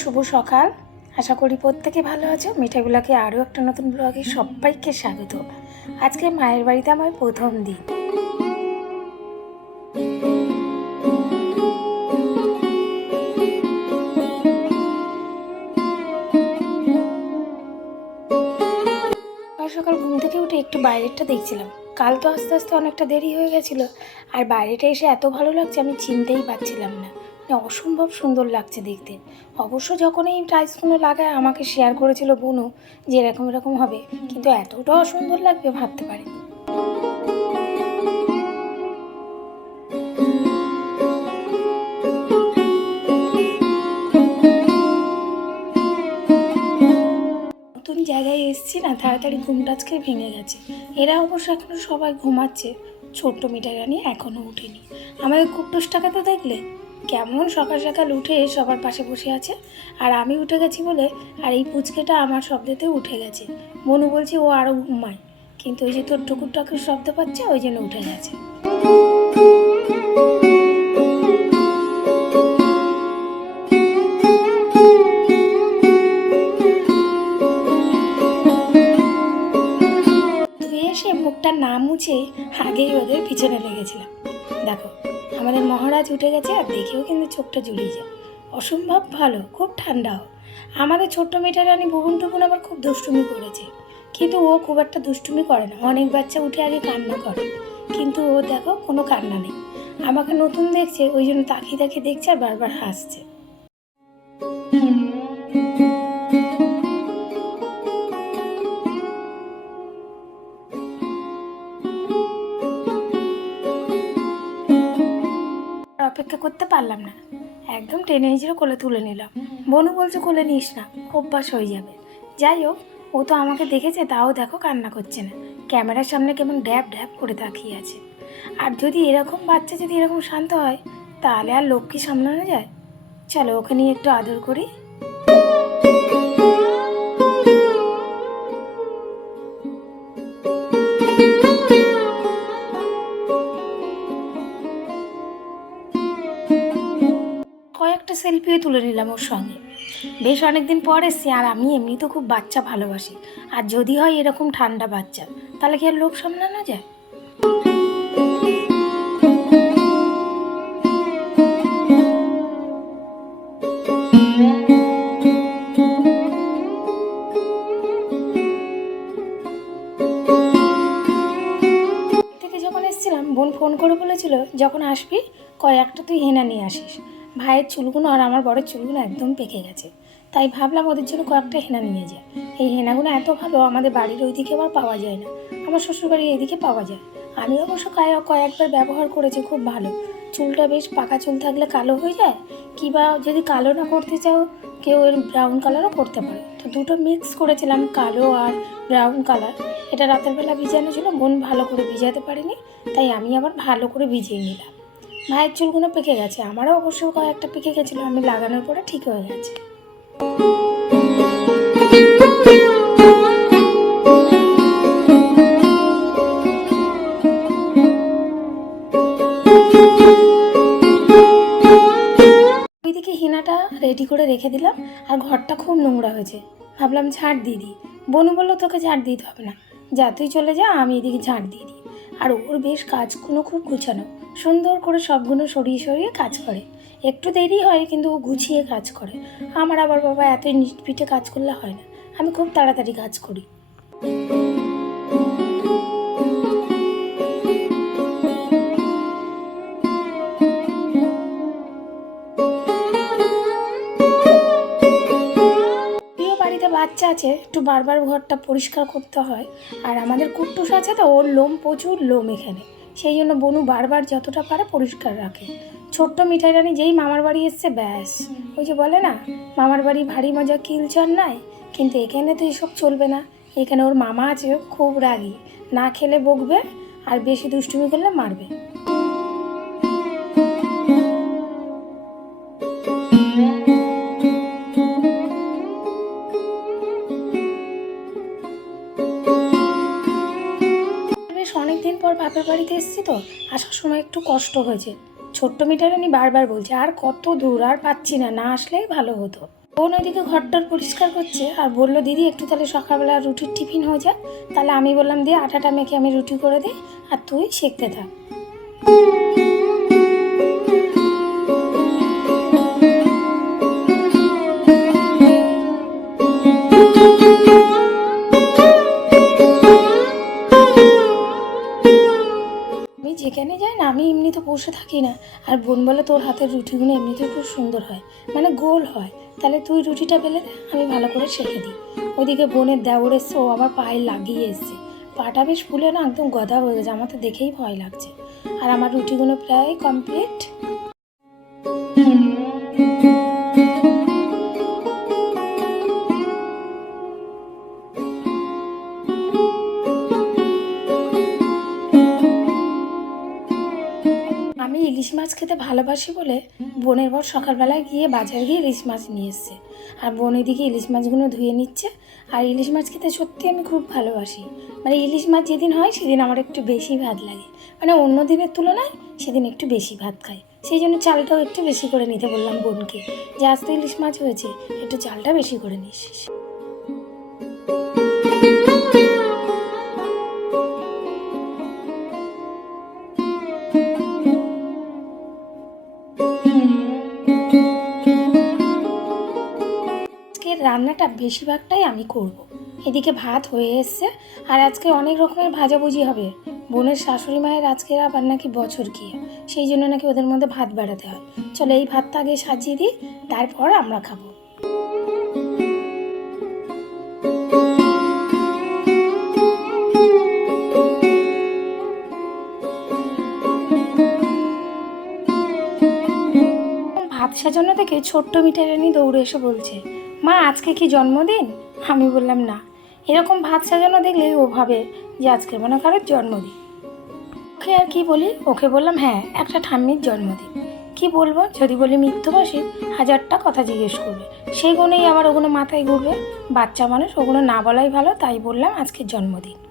শুভ সকাল। আশা করি প্রত্যেকে ভালো আছো। মিঠাইগুলোকে আরও একটা নতুন ব্লগে সবাইকে স্বাগত। আজকে মায়ের বাড়িতে আমার প্রথম দিন। সকাল ঘুম থেকে উঠে একটু বাইরেরটা দেখছিলাম। কাল তো আস্তে আস্তে অনেকটা দেরি হয়ে গেছিল। আর বাইরেটা এসে এত ভালো লাগছে আমি চিনতেই পারছিলাম না। মানে অসম্ভব সুন্দর লাগছে দেখতে। অবশ্য যখন এই টাইলসগুলো লাগায় আমাকে শেয়ার করেছিল বোনও যে এরকম এরকম হবে, কিন্তু এতটাও সুন্দর লাগবে ভাবতে পারি নতুন জায়গায় এসেছি না, তাড়াতাড়ি ঘুমটা আজকে ভেঙে গেছে। এরা অবশ্য এখনও সবাই ঘুমাচ্ছে, ছোট্ট মিটার রানী এখনও উঠেনি আমাদের কুট্টুসটাকে তো দেখলে? কেমন সকাল সকাল উঠে সবার পাশে বসে আছে? আর আমি উঠে গেছি বলে, আর এই পুচকেটা আমার শব্দতে উঠে গেছে। মনু বলছে, ও আরও ঘুমায়। কিন্তু ওই যে তোর টুকুর টাকুর শব্দ পাচ্ছে, ওই জন্য উঠে গেছে। মুখটা না মুছে আগেই ওদের পিছনে লেগেছিলাম। দেখো আমাদের মহারাজ উঠে গেছে আর দেখেও কিন্তু চোখটা জুড়িয়ে যায় অসম্ভব ভালো, খুব ঠান্ডাও আমাদের ছোট্ট মেয়েটা রানী ভুবন টুবুন আবার খুব দুষ্টুমি করেছে। কিন্তু ও খুব একটা দুষ্টুমি করে না। অনেক বাচ্চা উঠে আগে কান্না করে। কিন্তু ও দেখো, কোনো কান্না নেই। আমাকে নতুন দেখছে, ওই জন্য তাকিয়ে তাকিয়ে দেখছে আর বারবার হাসছে। অপেক্ষা করতে পারলাম না। একদম টেনে হিজড়ে কোলে তুলে নিলাম। বনু বলছে, কোলে নিস না, অভ্যাস হয়ে যাবে। যাই হোক, ও তো আমাকে দেখেছে, তাও দেখো কান্না করছে না। ক্যামেরার সামনে কেমন ড্যাব ড্যাব করে তাকিয়ে আছে। আর যদি এরকম বাচ্চা যদি এরকম শান্ত হয়, তাহলে আর লক্ষ্মী সামলানো যায়? চলো, ওকে নিয়ে একটু আদর করি। কয়েকটা সেলফিও তুলে নিলাম ওর সঙ্গে। বেশ অনেকদিন পর এসছি, আর আমি এমনি তো খুব বাচ্চা ভালোবাসি। আর যদি হয় এরকম ঠান্ডা বাচ্চা, তাহলে কি আর লোভ সামলানো যায়? যখন এসেছিলাম, বোন ফোন করে বলেছিল, যখন আসবি, কয়েকটা তুই হেনা নিয়ে আসিস। ভাইয়ের চুলগুলো আর আমার বড়ের চুলগুলো একদম পেকে গেছে। তাই ভাবলাম ওদের জন্য কয়েকটা হেনা নিয়ে যায় এই হেনাগুলো এত ভালো, আমাদের বাড়ির ওইদিকে আবার পাওয়া যায় না। আমার শ্বশুরবাড়ির এইদিকে পাওয়া যায়। আমি অবশ্য কয়েক কয়েকবার ব্যবহার করেছি, খুব ভালো। চুলটা বেশ পাকা চুল থাকলে কালো হয়ে যায়? কিবা যদি কালো না করতে চাও, কেউ এর ব্রাউন কালারও করতে পারে। তো দুটো মিক্স করেছিলাম, কালো আর ব্রাউন কালার এটা রাতের বেলা ভিজানো ছিল বোন ভালো করে ভিজাতে পারিনি, তাই আমি আবার ভালো করে ভিজিয়ে নিলাম। ভাইয়ের চুলগুলো পেকে গেছে? আমারও অবশ্য কয়েকটা পেকে গেছিল, আমি লাগানোর পরে ঠিক হয়ে গেছে। ওইদিকে হিনাটা রেডি করে রেখে দিলাম, আর ঘরটা খুব নোংরা হয়েছে। ভাবলাম ঝাড় দিয়ে দিই। বনু বলল, তোকে ঝাড় দিতে হবে না। যা, তুই চলে যা, আমি এদিকে ঝাড় দিয়ে দিই। আর ওর বেশ কাজগুলো খুব গুছানো। সুন্দর করে সবগুলো সরিয়ে সরিয়ে কাজ করে। একটু দেরি হয় কিন্তু ও গুছিয়ে কাজ করে। আমার আবার বাবা এত পিঠে কাজ করলে হয় না। আমি খুব তাড়াতাড়ি কাজ করি। বাচ্চা আছে, একটু বারবার ঘরটা পরিষ্কার করতে হয়। আর আমাদের কুট্টুস আছে তো, ওর লোম, প্রচুর লোম এখানে। সেই জন্য বনু বারবার যতটা পারে পরিষ্কার রাখে। ছোট্ট মিঠাই রানী যেই মামার বাড়ি এসছে, ব্যাস। ওই যে বলে না, মামার বাড়ি ভারী মজা কিলচর নাই কিন্তু এখানে তো এসব চলবে না। এখানে ওর মামা আছে খুব রাগি। না খেলে বকবে, আর বেশি দুষ্টুমি করলে মারবে। বাপের বাড়িতে এসেছি তো, আসার সময় একটু কষ্ট হয়েছে। ছোট্ট মিটার আমি বারবার বলছে, আর কত দূর, আর পাচ্ছি না না আসলেই ভালো হতো। বোন ওইদিকে ঘরটার পরিষ্কার করছে আর বলল, দিদি, একটু তাহলে সকালবেলা রুটির টিফিন হয়ে যাক। তাহলে আমি বললাম দিয়ে আটাটা মেখে আমি রুটি করে দিই আর তুই শিখতে থাক। যাই না, আমি এমনি তো বসে থাকি না। আর বোন বলে তোর হাতের রুটিগুলো এমনিতে খুব সুন্দর হয়। মানে গোল হয়। তাহলে তুই রুটিটা পেলে আমি ভালো করে শেখে দিই। ওদিকে বোনের দেওর এসছে ও আবার পায়ে লাগিয়ে এসছে। পাটা বেশ ফুলে না, একদম গদা হয়ে গেছে। আমার তো দেখেই ভয় লাগছে। আর আমার রুটিগুলো প্রায় কমপ্লিট মাছ খেতে ভালোবাসি বলে বোনের বর সকালবেলায় গিয়ে বাজার গিয়ে ইলিশ মাছ নিয়ে এসছে। আর বোন এদিকে ইলিশ মাছগুলো ধুয়ে নিচ্ছে। আর ইলিশ মাছ খেতে সত্যি আমি খুব ভালোবাসি। মানে ইলিশ মাছ যেদিন হয় সেদিন আমার একটু বেশি ভাত লাগে। মানে অন্য দিনের তুলনায় সেদিন একটু বেশি ভাত খাই সেই জন্য চালটাও একটু বেশি করে নিতে বললাম বোনকে। যে আজ তো ইলিশ মাছ হয়েছে একটু চালটা বেশি করে নিস রান্নাটা বেশিরভাগটাই আমি করব। এদিকে ভাত হয়ে এসছে আর আজকে অনেক রকমের ভাজাভুজি হবে। বোনের শাশুড়ি মায়ের আজকের আবার নাকি বছর কি? সেই জন্য নাকি ওদের মধ্যে ভাত বাড়াতে হয়। চলো এই ভাতটা আগে সাজিয়ে দিই, তারপর আমরা খাব। ভাত সাজানো থেকে ছোট্ট মিঠাইরানি দৌড়ে এসে বলছে মা, আজকে কি জন্মদিন? আমি বললাম, না। এরকম ভাত সাজানো দেখলে ও ভাবে যে আজকে মনে কারোর জন্মদিন। ওকে আর কি বলি? ওকে বললাম হ্যাঁ একটা ঠাম্মির জন্মদিন। কি বলব? যদি বলি মৃত্যুবাসী হাজারটা কথা জিজ্ঞেস করবে। সেই গুণেই আবার ওগুলো মাথায় ঘুরবে। বাচ্চা মানুষ, ওগুলো না বলাই ভালো, তাই বললাম আজকের জন্মদিন।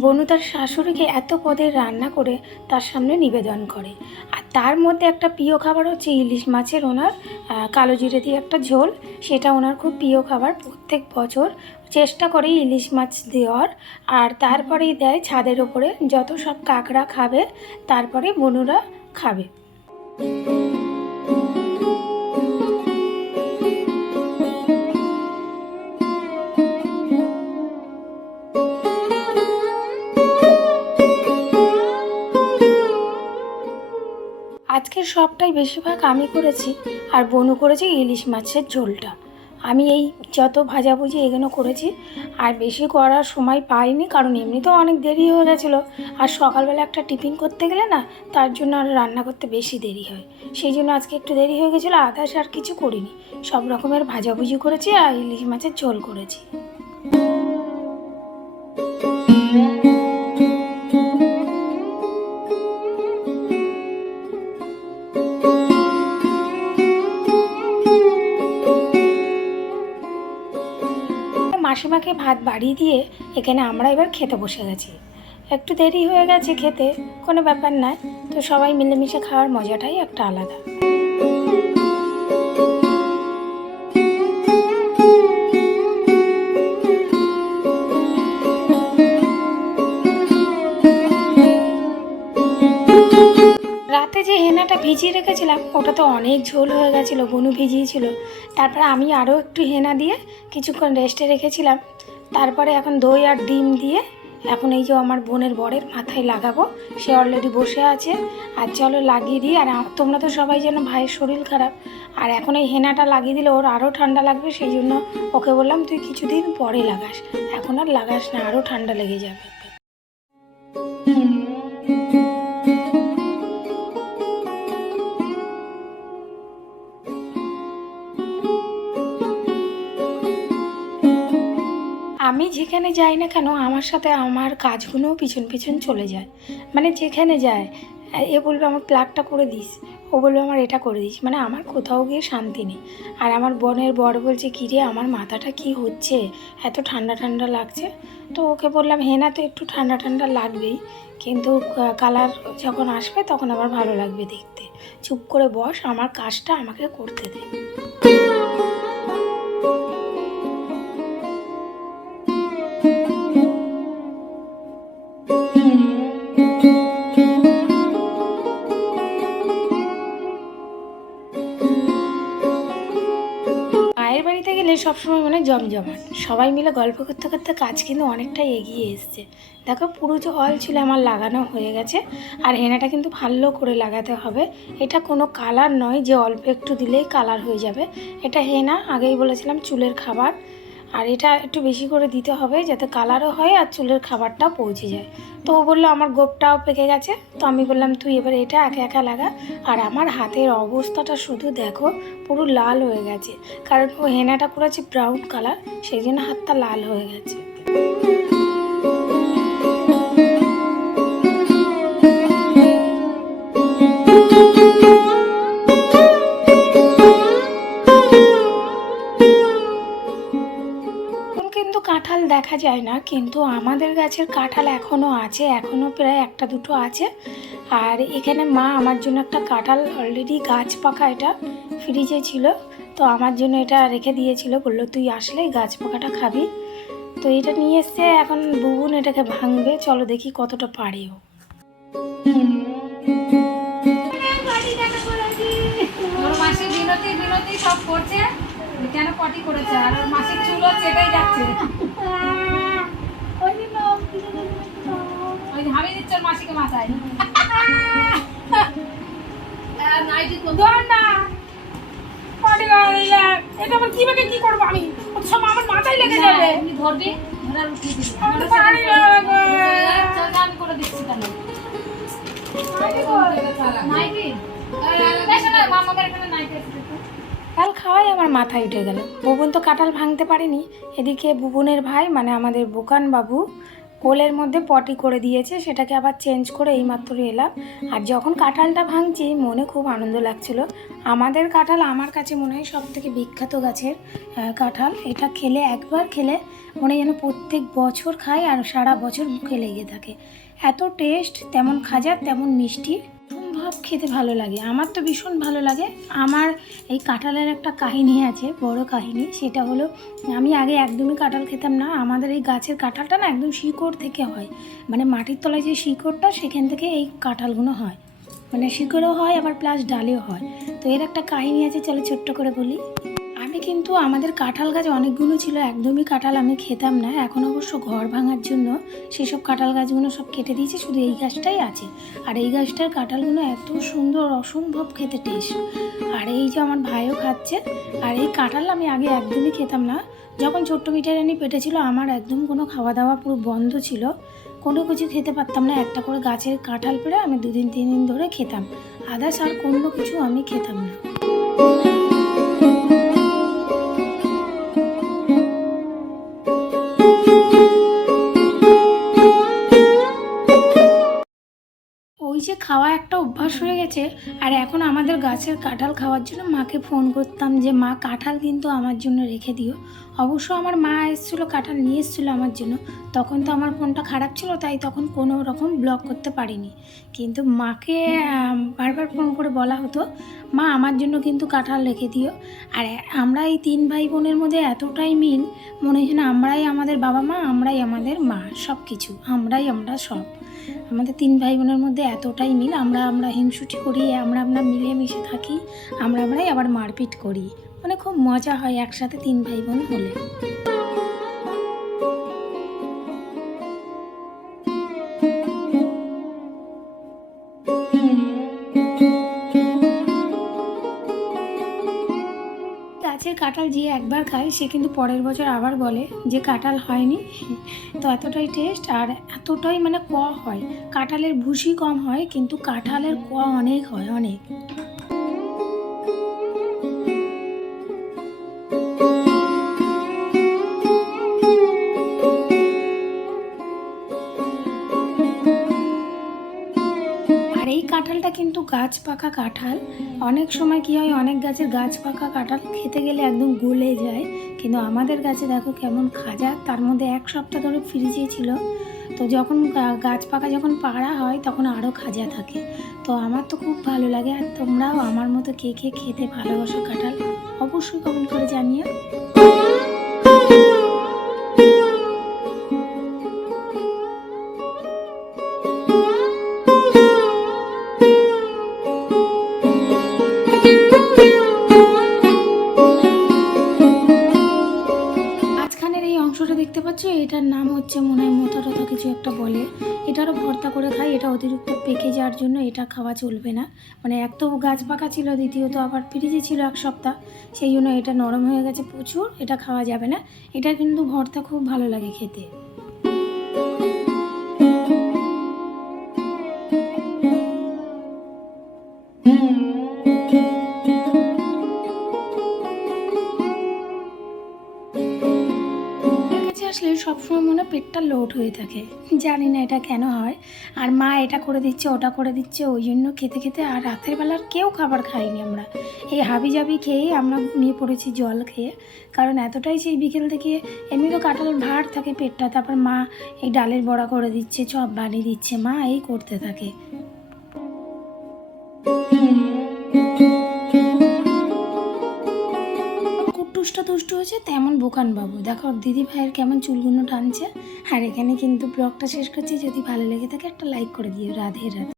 বনু তার শাশুড়িকে এত পদের রান্না করে তার সামনে নিবেদন করে। আর তার মধ্যে একটা প্রিয় খাবার হচ্ছে ইলিশ মাছের ওনার কালো জিরে দিয়ে একটা ঝোল। সেটা ওনার খুব প্রিয় খাবার। প্রত্যেক বছর চেষ্টা করে ইলিশ মাছ দেওয়ার। আর তারপরেই দেয় ছাদের ওপরে। যত সব কাঁকড়া খাবে, তারপরে বনুরা খাবে। আজকের সবটাই বেশিরভাগ আমি করেছি আর বনু করেছে ইলিশ মাছের ঝোলটা। আমি এই যত ভাজাভুজি এগুলো করেছি আর বেশি করার সময় পাইনি কারণ এমনিতেও অনেক দেরি হয়ে গেছিল। আর সকালবেলা একটা টিফিন করতে গেলে না তার জন্য আর রান্না করতে বেশি দেরি হয়। সেই জন্য আজকে একটু দেরি হয়ে গেছিল আদাস আর কিছু করিনি। সব রকমের ভাজাভুজি করেছি আর ইলিশ মাছের ঝোল করেছি। মাসিমাকে ভাত বাড়িয়ে দিয়ে এখানে আমরা এবার খেতে বসে গেছি। একটু দেরি হয়ে গেছে খেতে, কোনো ব্যাপার নয়। তো সবাই মিলেমিশে খাওয়ার মজাটাই একটা আলাদা। যে ভিজিয়ে রেখেছিলাম ওটা তো অনেক ঝোল হয়ে গেছিল, বনু ভিজিয়েছিল। তারপরে আমি আরও একটু হেনা দিয়ে কিছুক্ষণ রেস্টে রেখেছিলাম। তারপরে এখন দই আর ডিম দিয়ে এখন এই যে আমার বোনের বরের মাথায় লাগাবো, সে অলরেডি বসে আছে। আর চলো লাগিয়ে দিই, আর তোমরা তো সবাই যেন ভাইয়ের শরীর খারাপ। আর এখন এই হেনাটা লাগিয়ে দিলে ওর আরও ঠান্ডা লাগবে, সেই জন্য ওকে বললাম তুই কিছুদিন পরে লাগাস। এখন আর লাগাস না, আরও ঠান্ডা লেগে যাবে। আমি যেখানে যাই না কেন, আমার সাথে আমার কাজগুলোও পিছন পিছন চলে যায়। মানে যেখানে যায়, এ বলবে আমার প্লাগটা করে দিস, ও বলবে আমার এটা করে দিস মানে আমার কোথাও গিয়ে শান্তি নেই। আর আমার বোনের বর বলছে, কী রে, আমার মাথাটা কি হচ্ছে? এত ঠান্ডা ঠান্ডা লাগছে? তো ওকে বললাম হেনা তো একটু ঠান্ডা ঠান্ডা লাগবেই, কিন্তু কালার যখন আসবে তখন আমার ভালো লাগবে দেখতে। চুপ করে বস, আমার কাজটা আমাকে করতে দে। সবসময় মানে জমজমান সবাই মিলে গল্প করতে করতে কাজ কিন্তু অনেকটাই এগিয়ে এসছে। দেখো, পুরো যে অল ছিল আমার লাগানো হয়ে গেছে। আর হেনাটা কিন্তু ভালো করে লাগাতে হবে। এটা কোনো কালার নয় যে অল্প একটু দিলেই কালার হয়ে যাবে। এটা হেনা, আগেই বলেছিলাম চুলের খাবার। আর এটা একটু বেশি করে দিতে হবে যাতে কালারও হয় আর চুলের খাবারটা পৌঁছে যায়। তো ও বলল, আমার গোপটাও পেকে গেছে। তো আমি বললাম, তুই এবার এটা একা একা লাগা। আর আমার হাতের অবস্থাটা শুধু দেখো, পুরো লাল হয়ে গেছে। কারণ ও হেনাটা করেছে ব্রাউন কালার সেই জন্য হাতটা লাল হয়ে গেছে। দেখা যায় না, কিন্তু আমাদের গাছের কাঁঠাল এখনও আছে এখনও প্রায় একটা দুটো আছে। আর এখানে মা আমার জন্য একটা কাঁঠাল অলরেডি গাছ পাকা এটা ফ্রিজে ছিল, তো আমার জন্য এটা রেখে দিয়েছিল, বলল তুই আসলেই গাছ পাকাটা খাবি। তো এটা নিয়ে এসছে, এখন বুবুন এটাকে ভাঙবে, চলো দেখি কতটা পারে ও। ওর মাসি বিনতি বিনতি সব করছে? কেন পটি করেছে আর ওর মাসির চুলও চেপেই যাচ্ছে। ওই হামি দিচ্ছে ওর মাসিকে মাথায়। এটা আবার কীভাবে কি করব আমি? সব আমার মাথায় লেগে যাবে। এমনি ধরবি ধরে আর উঠিয়ে দিবি। আমি করে দিচ্ছি তাহলে। নাইটি দেখো মা আমাদের এখানে নাইটি আছে। কাল খাওয়াই আমার মাথায় উঠে গেল। বুবুন তো কাঁঠাল ভাঙতে পারেনি। এদিকে বুবুনের ভাই মানে আমাদের বোকান বাবু, কোলের মধ্যে পটি করে দিয়েছে, সেটাকে আবার চেঞ্জ করে এইমাত্র এলাম। আর যখন কাঁঠালটা ভাঙছি, মনে খুব আনন্দ লাগছিল। আমাদের কাঁঠাল আমার কাছে মনে হয় সব থেকে বিখ্যাত গাছের কাঁঠাল। এটা খেলে একবার খেলে মনে যেন প্রত্যেক বছর খায় আর সারা বছর মুখে লেগে থাকে। এত টেস্ট তেমন খাজা তেমন মিষ্টি। সম্ভব খেতে ভালো লাগে। আমার তো ভীষণ ভালো লাগে। আমার এই কাঁঠালের একটা কাহিনী আছে, বড় কাহিনী। সেটা হলো, আমি আগে একদমই কাঁঠাল খেতাম না। আমাদের এই গাছের কাঁঠালটা না একদম শিকড় থেকে হয়। মানে মাটির তলায় যে শিকড়টা, সেখান থেকে এই কাঁঠালগুলো হয়। মানে শিকড়ও হয়, আবার প্লাস ডালেও হয়। তো এর একটা কাহিনী আছে, চলো ছোট্ট করে বলি। আমি কিন্তু আমাদের কাঁঠাল গাছ অনেকগুলো ছিল, একদমই কাঁঠাল আমি খেতাম না। এখন অবশ্য ঘর ভাঙার জন্য সেসব কাঁঠাল গাছগুলো সব কেটে দিয়েছি, শুধু এই গাছটাই আছে। আর এই গাছটার কাঁঠালগুলো এত সুন্দর, অসম্ভব খেতে টেস্ট আর এই যে আমার ভাইও খাচ্ছে, আর এই কাঁঠাল আমি আগে একদমই খেতাম না। যখন ছোট্ট মিঠারানি পেটে ছিল, আমার একদম কোনো খাওয়া দাওয়া পুরো বন্ধ ছিল। কোনো কিছু খেতে পারতাম না, একটা করে গাছের কাঁঠাল পেড়ে আমি দুদিন, তিন দিন ধরে খেতাম। আদার্স আর কোনো কিছু আমি খেতাম না। খাওয়া একটা অভ্যাস হয়ে গেছে, আর এখন আমাদের গাছের কাঁঠাল খাওয়ার জন্য মাকে ফোন করতাম যে, মা, কাঁঠাল কিন্তু আমার জন্য রেখে দিও। অবশ্য আমার মা এসেছিল, কাঁঠাল নিয়ে এসেছিল আমার জন্য। তখন তো আমার ফোনটা খারাপ ছিল, তাই তখন কোনো রকম ব্লক করতে পারিনি। কিন্তু মাকে বারবার ফোন করে বলা হতো, মা, আমার জন্য কিন্তু কাঁঠাল রেখে দিও। আর আমরা এই তিন ভাই বোনের মধ্যে এতটাই মিল, মনে হয় না আমরাই আমাদের বাবা মা, আমরাই আমাদের মা সব কিছু আমরাই আমরা সব। আমাদের তিন ভাই বোনের মধ্যে এতটাই মিল, আমরা আমরা হিংসুটি করি, আমরা আমরা মিলেমিশে থাকি, আমরা, আমরাই আবার মারপিট করি। মানে খুব মজা হয় একসাথে তিন ভাই বোন হলে। কাঁঠাল যে একবার খায়, সে কিন্তু পরের বছর আবার বলে যে কাঁঠাল হয়নি। তো এতটাই টেস্ট আর এতটাই মানে ক হয়। কাঁঠালের ভুসি কম হয়, কিন্তু কাঁঠালের ক অনেক হয়, অনেক। গাছ পাকা কাঁঠাল। অনেক সময় কি হয়, অনেক গাছের গাছ পাকা কাঁঠাল খেতে গেলে একদম গলে যায়। কিন্তু আমাদের গাছে দেখো কেমন খাজা, তার মধ্যে এক সপ্তাহ ধরে ফ্রিজে ছিল। তো যখন গাছ পাকা যখন পাড়া হয়, তখন আরও খাজা থাকে। তো আমার তো খুব ভালো লাগে, আর তোমরাও আমার মতো কে কে খেতে ভালোবাসো কাঁঠাল, অবশ্যই কমেন্ট করে জানিও। হচ্ছে মনে হয় মোথা টথা কিছু একটা বলে। এটারও ভর্তা করে খাই, এটা অতিরিক্ত পেকে যাওয়ার জন্য এটা খাওয়া চলবে না। মানে এক তো গাছ পাকা ছিল, দ্বিতীয়ত আবার ফ্রিজে ছিল এক সপ্তাহ। সেই জন্য এটা নরম হয়ে গেছে প্রচুর, এটা খাওয়া যাবে না। এটা কিন্তু ভর্তা খুব ভালো লাগে খেতে। সবসময় মনে পেটটা লোড হয়ে থাকে। জানি না এটা কেন হয়। আর মা এটা করে দিচ্ছে, ওটা করে দিচ্ছে, ওই জন্য খেতে খেতে আর রাতের বেলার কেউ খাবার খাইনি আমরা। এই হাবি জাবি খেয়েই আমরা ঘুমিয়ে পড়েছি জল খেয়ে। কারণ এতটাই সেই বিকেল থেকে এমনি তো কাঁঠাল ভার থাকে পেটটা, তারপর মা এই ডালের বড়া করে দিচ্ছে, চপ বানিয়ে দিচ্ছে, মা এই করতে থাকে। কুট্টুসটা দুষ্ট হয়েছে, তেমন বোকান বাবু। দেখো, দিদি ভাইয়ের কেমন চুলগুলো টানছে। আর এখানে কিন্তু ব্লগটা শেষ করছি। যদি ভালো লেগে থাকে একটা লাইক করে দিও। রাধে রাধে।